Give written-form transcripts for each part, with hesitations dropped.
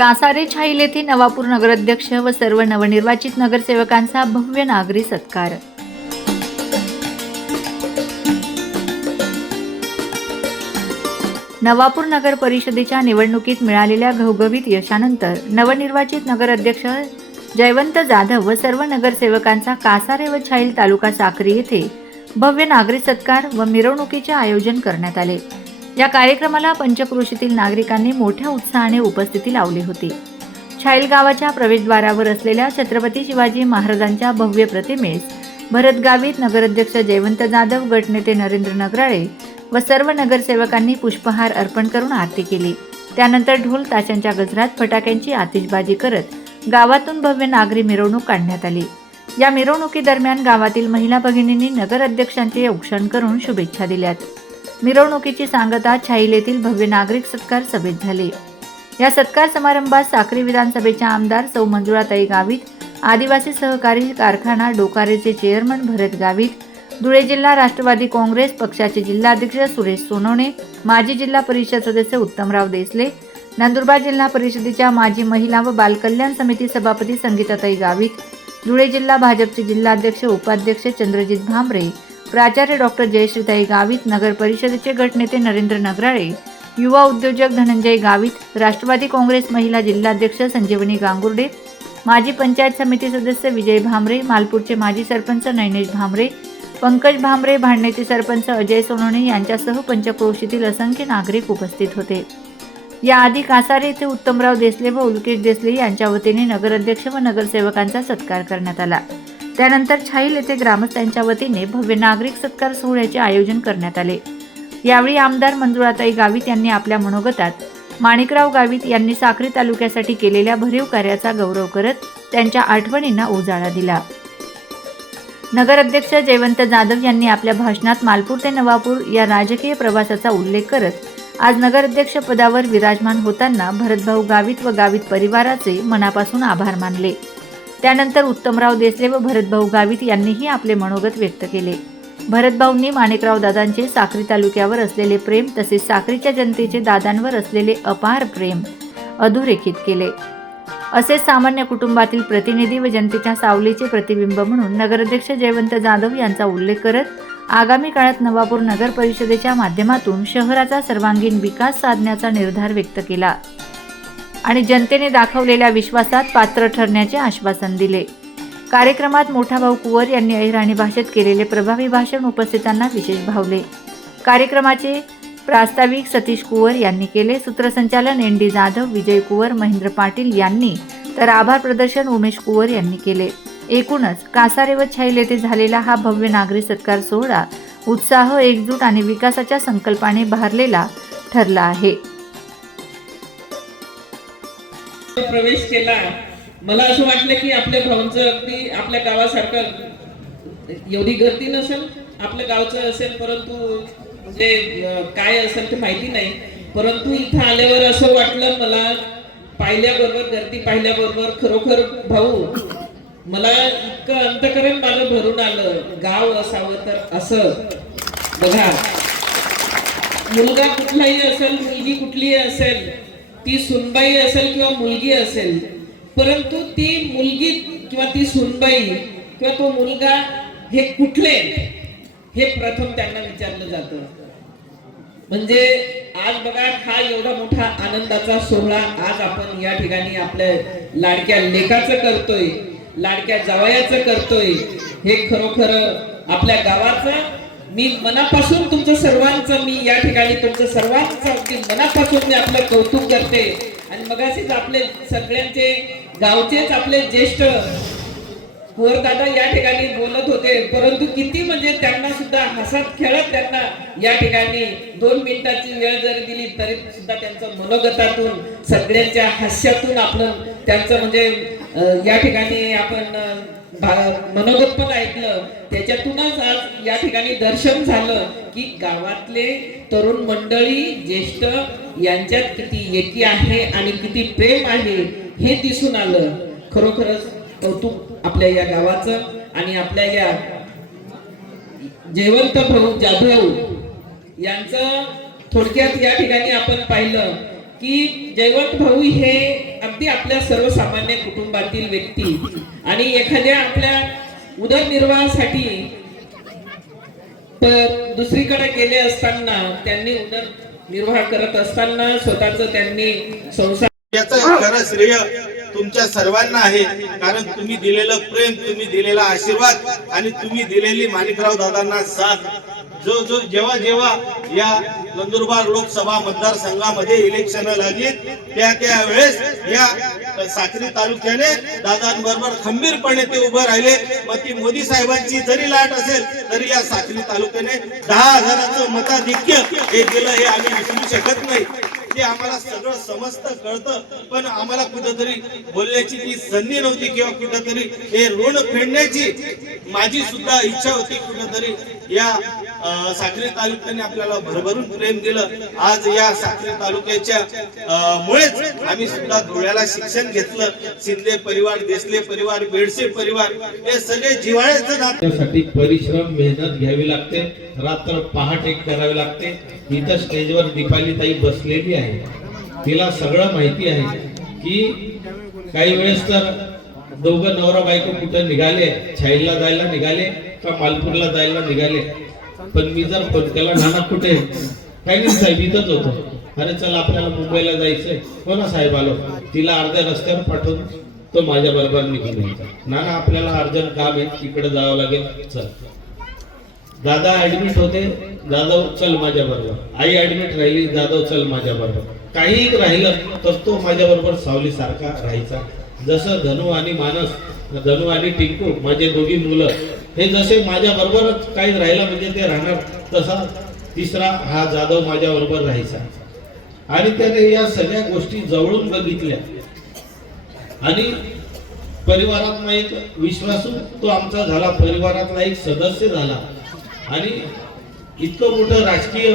कासारे छाईल येथे नवापूर नगराध्यक्ष व सर्व नवनिर्वाचित नगरसेवकांचा भव्य नागरी सत्कार। नवापूर नगर परिषदेच्या निवडणुकीत मिळालेल्या घवघवीत यशानंतर नवनिर्वाचित नगराध्यक्ष जयवंत जाधव व सर्व नगरसेवकांचा कासारे व छाईल तालुका साक्री येथे भव्य नागरी सत्कार व मिरवणुकीचे आयोजन करण्यात आले। या कार्यक्रमाला पंचक्रोशीतील नागरिकांनी मोठ्या उत्साहाने उपस्थिती लावली होती। छाईल गावाच्या प्रवेशद्वारावर असलेल्या छत्रपती शिवाजी महाराजांच्या भव्य प्रतिमेस भरत गावित, नगराध्यक्ष जयवंत जाधव, गटनेते नरेंद्र नगराळे व सर्व नगरसेवकांनी पुष्पहार अर्पण करून आरती केली। त्यानंतर ढोल ताशांच्या गजरात फटाक्यांची आतिषबाजी करत गावातून भव्य नागरी मिरवणूक काढण्यात आली। या मिरवणुकीदरम्यान गावातील महिला भगिनींनी नगराध्यक्षांचे औक्षण करून शुभेच्छा दिल्यात। मिरवणुकीची सांगता छाईल येथील भव्य नागरिक सत्कार सभेत झाली। या सत्कार समारंभात साक्री विधानसभेच्या आमदार सौ मंजुळाताई गावित, आदिवासी सहकारी कारखाना डोकारेचे चेअरमन भरत गावित, धुळे जिल्हा राष्ट्रवादी काँग्रेस पक्षाचे जिल्हाध्यक्ष सुरेश सोनवणे, माजी जिल्हा परिषद सदस्य उत्तमराव देसले, नंदुरबार जिल्हा परिषदेच्या माजी महिला व बालकल्याण समिती सभापती संगीताताई गावित, धुळे जिल्हा भाजपचे जिल्हाध्यक्ष उपाध्यक्ष चंद्रजित भांबरे, प्राचार्य डॉक्टर जयश्रीताई गावित, नगर परिषदेचे गटनेते नरेंद्र नगराळे, युवा उद्योजक धनंजय गावित, राष्ट्रवादी काँग्रेस महिला जिल्हाध्यक्ष संजीवनी गांगुर्डे, माजी पंचायत समिती सदस्य विजय भांबरे, मालपूरचे माजी सरपंच नैनेश भांबरे, पंकज भांबरे, भांडणेचे सरपंच अजय सोनवणे यांच्यासह पंचक्रोशीतील असंख्य नागरिक उपस्थित होते। याआधी कासारे येथे उत्तमराव देसले व उल्केश देसले यांच्या वतीने नगराध्यक्ष व नगरसेवकांचा सत्कार करण्यात आला। त्यानंतर छाईल येथे ग्रामस्थांच्या वतीने भव्य नागरिक सत्कार सोहळ्याचे आयोजन करण्यात आले। यावेळी आमदार मंजुळाताई गावित यांनी आपल्या मनोगतात माणिकराव गावित यांनी साक्री तालुक्यासाठी केलेल्या भरीव कार्याचा गौरव करत त्यांच्या आठवणींना उजाळा दिला। नगराध्यक्ष जयवंत जाधव यांनी आपल्या भाषणात मालपूर ते नवापूर या राजकीय प्रवासाचा उल्लेख करत आज नगराध्यक्ष पदावर विराजमान होताना भरतभाऊ गावित व गावित परिवाराचे मनापासून आभार मानले। त्यानंतर उत्तमराव देसले व भरतभाऊ गावित यांनीही आपले मनोगत व्यक्त केले। भरतभाऊंनी माणिकराव दादांचे साक्री तालुक्यावर असलेले प्रेम तसेच साक्रीच्या जनतेचे दादांवर असलेले अपार प्रेम अधोरेखित केले। असेच सामान्य कुटुंबातील प्रतिनिधी व जनतेच्या सावलीचे प्रतिबिंब म्हणून नगराध्यक्ष जयवंत जाधव यांचा उल्लेख करत आगामी काळात नवापूर नगर परिषदेच्या माध्यमातून शहराचा सर्वांगीण विकास साधण्याचा निर्धार व्यक्त केला आणि जनतेने दाखवलेल्या विश्वासात पात्र ठरण्याचे आश्वासन दिले। कार्यक्रमात मोठा भाऊ कुवर यांनी अहिराणी भाषेत केलेले प्रभावी भाषण उपस्थितांना विशेष भावले। कार्यक्रमाचे प्रास्ताविक सतीश कुवर यांनी केले। सूत्रसंचालन एन डी जाधव, विजय कुवर, महेंद्र पाटील यांनी तर आभार प्रदर्शन उमेश कुवर यांनी केले। एकूणच कासारे व छाईल येथे झालेला हा भव्य नागरी सत्कार सोहळा उत्साह, एकजूट आणि विकासाच्या संकल्पाने भारलेला ठरला आहे। प्रवेश केला, मला असं वाटलं की आपल्या भाऊंचं अगदी आपल्या गावासारखं एवढी गर्दी नसेल, आपल्या गावचं असेल, परंतु म्हणजे काय असेल ते माहिती नाही, परंतु इथं आल्यावर असं वाटलं मला पाहिल्याबरोबर, गर्दी पाहिल्याबरोबर खरोखर भाऊ मला इतकं अंतकरण माझं भरून आलं। गाव असावं तर असं बघा, मुलगा कुठलाही असेल, मुलगी कुठलीही असेल, ती सुनबाई असेल किंवा मुलगी असेल, परंतु ती मुलगी किंवा ती सुनबाई किंवा तो मुलगा हे कुठले हे प्रथम त्यांना विचारलं जातं। म्हणजे आज बघा हा एवढा मोठा आनंदाचा सोहळा आज आपण या ठिकाणी आपल्या लाडक्या लेकाचं करतोय, लाडक्या जावयाचं करतोय, हे खरोखर आपल्या गावाचं मी मनापासून तुमचं सर्वांचं मी या ठिकाणी तुमचं सर्वांचं अगदी मनापासून मी आपलं कौतुक करते। आणि मगाशीच आपले सगळ्यांचे गावचेच आपले ज्येष्ठ दादा या ठिकाणी बोलत होते, परंतु किती म्हणजे त्यांना सुद्धा हसत खेळत त्यांना या ठिकाणी 2 मिनिटाची वेळ जरी दिली तरी सुद्धा त्यांचं मनोगतातून सगळ्यांच्या हास्यातून आपण त्यांचं म्हणजे या ठिकाणी आपण मनोगत पण ऐकलं, त्याच्यातूनच आज या ठिकाणी दर्शन झालं की गावातले तरुण मंडळी ज्येष्ठ यांच्यात किती एकी आहे आणि किती प्रेम आहे हे दिसून आलं। खरोखरच कौतुक आपल्या या गावाचं आणि आपल्या या जयवंत भाऊ जाधव यांचं थोडक्यात या ठिकाणी आपण पाहिलं की जयवंत भाऊ हे अगदी आपल्या सर्वसामान्य कुटुंबातील व्यक्ती आणि एखाद्या आपल्या उदरनिर्वाहासाठी दुसरीकडे गेले असताना त्यांनी उदरनिर्वाह करत असताना स्वतःच त्यांनी संसार याचं खरं श्रेय तुमच्या सर्वांना आहे, कारण तुम्ही दिलेलं प्रेम, तुम्ही दिलेला आशीर्वाद आणि तुम्ही दिलेली माणिकराव दादांना साथ जो जेव्हा जेव्हा या नंदुरबार लोकसभा मतदारसंघामध्ये इलेक्शन लागली त्या वेळेस या साक्री तालुक्याने दादांबरोबर खंबीरपणे ते उभे राहिले. मग ती मोदी साहेबांची जरी लाट असेल तरी या साक्री तालुक्याने 10,000चं मताधिक्य हे दिलं, हे आम्ही विसरू शकत नाही. ते आम्हाला सगळं समजतं, कळतं, पण आम्हाला कुठेतरी बोलण्याची ती संधी नव्हती किंवा कुठेतरी हे ऋण फेडण्याची माझी सुद्धा इच्छा होती. कुठेतरी या साक्री तालुक्याने आपल्याला भरभरून प्रेम दिलं. आज या साक्री तालुक्याच्या मुळेच आम्ही सुद्धा धुळ्याला शिक्षण घेतलं. शिंदे परिवार, देसले परिवार, बेडसे परिवार हे सगळे जिव्हाळ्याचं नात्यासाठी परिश्रम, मेहनत घ्यावी लागते, रात्र पहाटे करावी लागते. इथं स्टेजवर दीपाली ताई बसलेली आहे, तिला सगळं माहिती आहे की काही वेळेस तर दोघं नवरा बायको कुठं निघाले, छाईला जायला निघाले का मालपूरला जायला निघाले, पण मी जर फोन केला नाना कुठे, काही नाही साहेब इथंच होतो, अरे चल आपल्याला मुंबईला जायचंय, हो ना साहेब आलो, तिला अर्ध्या रस्त्यावर पाठवून तो माझ्या बरोबर निघून यायचा, नाना आपल्याला अर्जंट काम आहे तिकडे जावं लागेल, चल. दादा ऍडमिट होते, जाधव चल माझ्या बरोबर, आई ऍडमिट राहिली, जाधव चल माझ्या बरोबर, काही राहिलं तर तो माझ्या बरोबर सावली सारखा राहायचा. जसं धनु आणि मानस, धनु आणि टिंकू माझे दोघी मुलं हे जसे माझ्या बरोबरच काही राहिलं म्हणजे ते राहणार, तसा तिसरा हा जाधव माझ्या बरोबर राहायचा. आणि त्याने या सगळ्या गोष्टी जवळून बघितल्या आणि परिवारातला एक विश्वासू तो आमचा झाला, परिवारातला एक सदस्य झाला. आणि इतकं मोठं राजकीय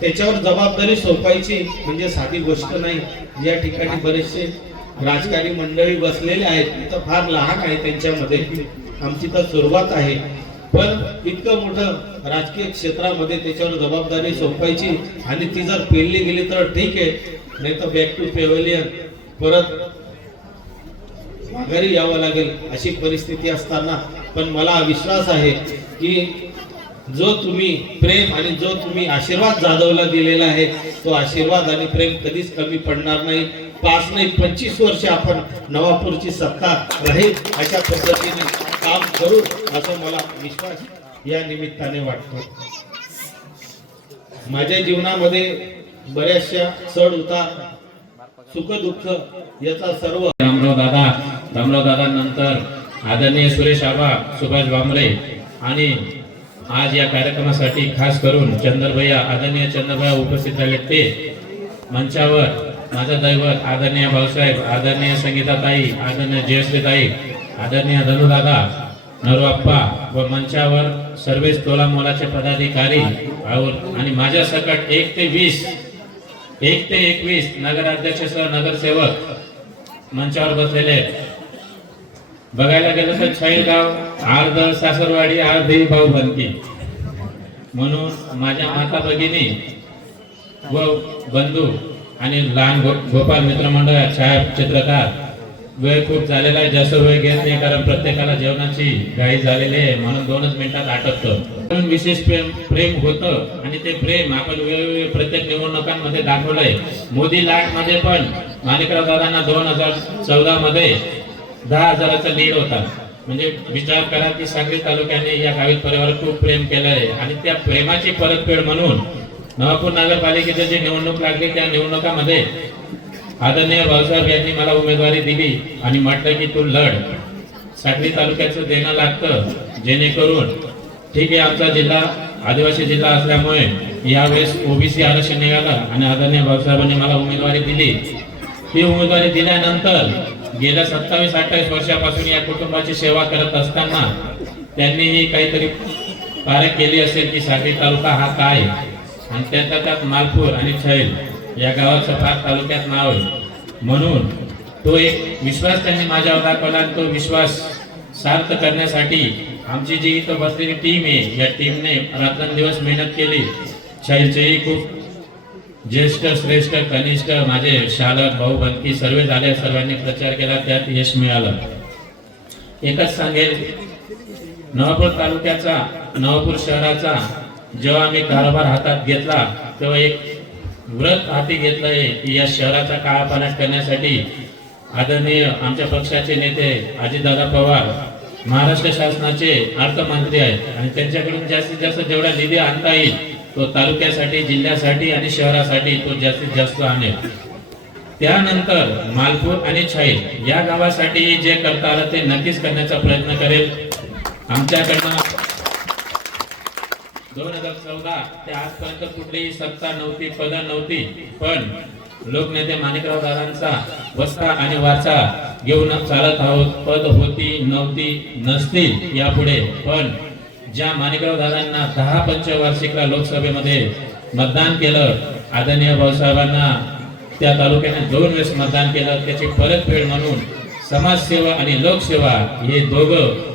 त्याच्यावर जबाबदारी सोपायची म्हणजे साधी गोष्ट नाही. या ठिकाणी बरेचसे राजकारणी मंडळी बसलेले आहेत, इथं फार लहान आहे, त्यांच्यामध्ये आमची तर सुरुवात आहे, पण इतकं मोठं राजकीय क्षेत्रामध्ये त्याच्यावर जबाबदारी सोपायची आणि ती जर पेलली गेली तर ठीक आहे, नाही तर बॅक टू पेव्हिलियन परत माघारी यावं लागेल अशी परिस्थिती असताना. पण मला विश्वास आहे की जो तुम्ही प्रेम आणि जो तुम्ही आशीर्वाद जाधवला दिलेला आहे तो आशीर्वाद आणि प्रेम कधीच कमी पडणार नाही. 5 नाही 25 वर्ष आपण नवापूरची सत्ता राहील अशा पद्धतीने काम करू असं मला विश्वास या निमित्ताने वाटतो. माझ्या जीवनामध्ये बऱ्याचशा चढ उतार, सुख दुःख याचा सर्व रामराव दादा नंतर आदरणीय सुरेश आबा, सुभाष भामरे आणि आज या कार्यक्रमासाठी खास करून चंद्रभैया, आदरणीय चंद्रभैया उपस्थित झाले. ते मंचावर माझा दैवत आदरणीय भाऊसाहेब, आदरणीय संगीताताई, आदरणीय जयश्रीताई, आदरणीय धनुदादा, नरवाप्पा व मंचावर सर्वेच तोला मोलाचे पदाधिकारी आणि माझ्या सकट 1 ते 21 नगराध्यक्षसह नगरसेवक मंचावर बसलेले. बघायला गेलं तर छैलगाव अर्ध सासरवाडी अर्धी भाऊबंदी म्हणून माझ्या माता भगिनी व बंधू आणि लहान गोपाल मित्रमंडळ, छायाचित्रकार, वेळ खूप झालेला आहे, जास्त वेळ घेत नाही कारण प्रत्येकाला जेवणाची घाई झालेली आहे, म्हणून 2 मिनिटात आटपतो. विशेष प्रेम होतं आणि ते प्रेम आपण वेगवेगळे प्रत्येक निवडणुकांमध्ये दाखवलंय. मोदी लाट मध्ये पण माणिकराव दादांना 2014 मध्ये 10,000चा लीड होता. म्हणजे विचार करा की साक्री तालुक्याने या गावित परिवारावर खूप प्रेम केलं आहे आणि त्या प्रेमाची परतफेड म्हणून नवापूर नगरपालिकेची जी निवडणूक लागली त्या निवडणुकामध्ये आदरणीय भाऊसाहेब यांनी मला उमेदवारी दिली आणि म्हटलं की तू लढ, साक्री तालुक्याचं देणं लागतं, जेणेकरून ठीक आहे आमचा जिल्हा आदिवासी जिल्हा असल्यामुळे यावेळेस ओबीसी आरक्षण निघालं आणि आदरणीय भाऊसाहेबांनी मला उमेदवारी दिली. ही उमेदवारी दिल्यानंतर गेल्या 27-28 वर्षापासून या कुटुंबाची सेवा करत असताना त्यांनीही काहीतरी कार्य केली असेल की साक्री तालुका हा काय आणि त्यात मालपूर आणि छैल या गावाचं फार तालुक्यात नाव आहे. म्हणून तो एक विश्वास त्यांनी माझ्यावर दाखवला आणि तो विश्वास सार्थ करण्यासाठी आमची जी इथं बसलेली टीम आहे या टीमने रात्रंदिवस मेहनत केली. छैलचेही खूप ज्येष्ठ श्रेष्ठ कनिष्ठ माझे शालक भाऊ बंधकी सर्व झाले, सर्वांनी प्रचार केला, त्यात यश मिळालं. एकच सांगेल, नवापूर तालुक्याचा, नवापूर शहराचा जेव्हा आम्ही कारभार हातात घेतला तेव्हा एक व्रत हाती घेतलंय की या शहराचा कायापालट करण्यासाठी आदरणीय आमच्या पक्षाचे नेते अजितदादा पवार महाराष्ट्र शासनाचे अर्थमंत्री आहेत आणि त्यांच्याकडून जास्तीत जास्त जेवढा निधी आणता येईल तो तालुक्यासाठी, जिल्ह्यासाठी आणि शहरासाठी तो जास्तीत जास्त आणेल. त्यानंतर मालपूर आणि छाईल या गावासाठी जे करता आलं ते नक्कीच करण्याचा प्रयत्न करेल. आमच्याकडनं 2014 ते आजपर्यंत कुठलीही सत्ता नव्हती, पद नव्हती, पण लोकनेते माणिकराव दादांचा वस्ता आणि वाचा घेऊन चालत आहोत. पद होती, नव्हती, नसतील यापुढे, पण ज्या माणिकराव दादांना 10 पंचवार्षिकला लोकसभेमध्ये मतदान केलं, आदरणीय भाऊसाहेबांना त्या तालुक्याने 2 वेळेस मतदान केलं, त्याची परतफेड म्हणून समाजसेवा आणि लोकसेवा हे दोघं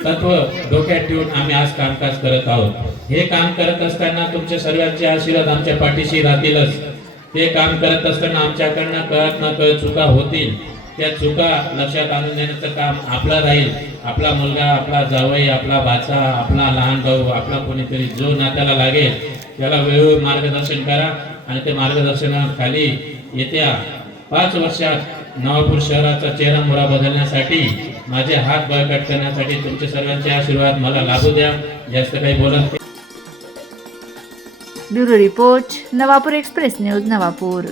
तत्व डोक्यात ठेवून आम्ही आज कामकाज करत आहोत. हे काम करत असताना तुमचे सर्वांचे आशीर्वाद आमच्या पाठीशी राहतीलच. ते काम करत असताना आमच्याकडनं कळत न कळत चुका होतील, त्या चुका लक्षात आणून देण्याचं काम आपलं राहील. आपला मुलगा, आपला जावई, आपला भाचा, आपला लहान भाऊ, आपला कोणीतरी जो नात्याला लागेल त्याला वेळोवेळी मार्गदर्शन करा आणि ते मार्गदर्शनाखाली येत्या 5 वर्षात नवापूर शहराचा चेहरा मोहरा बदलण्यासाठी, माझे हात बळकट करण्यासाठी तुमचे सर्वांचे आशीर्वाद मला लाभू द्या. जास्त काही बोलत bureau report, Navapur express news, Navapur.